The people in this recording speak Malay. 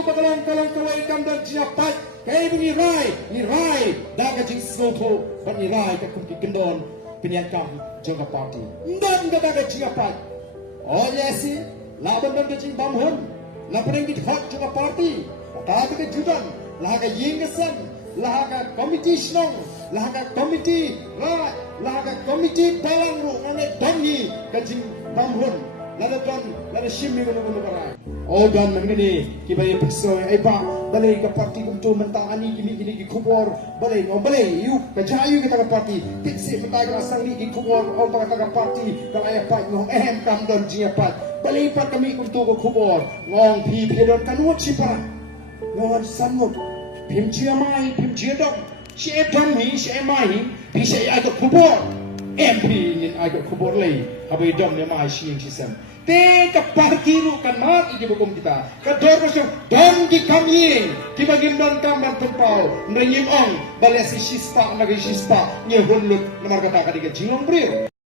ko pagalang kaway kamdan siyapat. Kaya ni Rai, daga jing snoto, but ni Rai ka kumpi kendon, penyangkam jaga parti. Ndan ka daga siyapat. Oh yesi, laban dan jing bamhun, lapan yang hot jaga parti. Kata ka judan, laga yingasan, laga komiti snong, laga komiti rat, laga komiti palang ru, ane dangi ka jing bamhun. Lada shimmi gunu karai. Oh gan mengini kibai piso ai ba balai ka parti kumtu mentang ani gini kubor balai balai yu ka jayu kita ka parti tiksi mentai ka asang ni kubor on pa ka parti ka ai pa ngong kam don jia pat balai pa kami kumtu ko kubor ngong pi don kanut sipa ngong sanut pim jia mai pim jia dong si dong hi si mai pi si ai ka kubor MP ni ai ka kubor lei abai dong ne mai si yang sisam Teka parkiru kan mat iji bukum kita. Kador masuk dong di kami. Kita gindon kamban tempau. Nrengim ong balesi shispa nagi shispa nyehunlut nomor kata kadiga jingong brio.